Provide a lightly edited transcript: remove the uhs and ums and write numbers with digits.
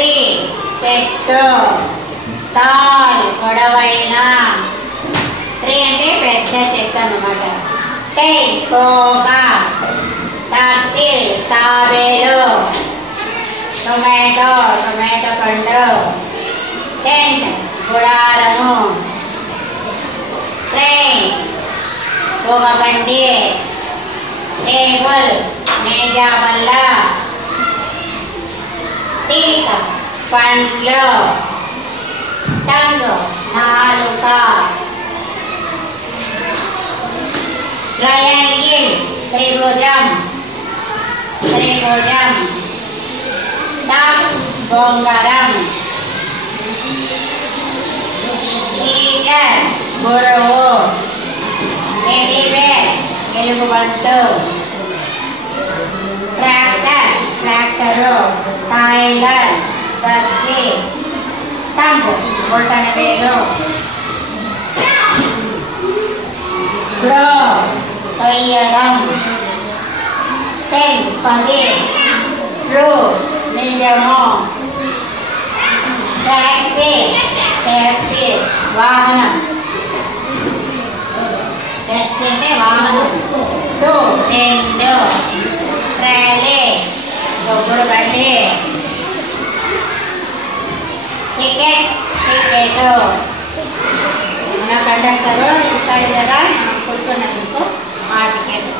Tree చెట్టు, tall పొడవైన, tree అంటే పెద్ద చెట్టు అన్నమాట. టైల్ తోక, టాక్టిల్ తాబేలు, టొమాటో టొమాటో పండు, టెంట్ గుడారము, ట్రైన్ పొగబండి, టేబుల్ మేజా బల్ల, టీక పండ్లు, టంగ్ నాలుక, ట్రయాంగిల్ త్రిభుజం త్రిభుజం, డక్ బొంగరం, టీచర్ గురువు, టెడ్డీబేర్ ఎలుగుబంటు, ట్రాక్టర్ ట్రాక్టరు, టైలర్ దర్జీ, థంబ్ బొటనవేలు, గ్రో కొయ్యడం, పెన్ 10, ట్రూ నిజము, టాక్సీ టాక్సీ వాహనం, టాక్సీ అంటే వాహనం, టూ 2, ట్రాలీ గొబ్బరు బండి, టికెట్ టికెట్, మన కండక్టరు ఇక్కడ కూర్చున్నందుకు ఆ టికెట్.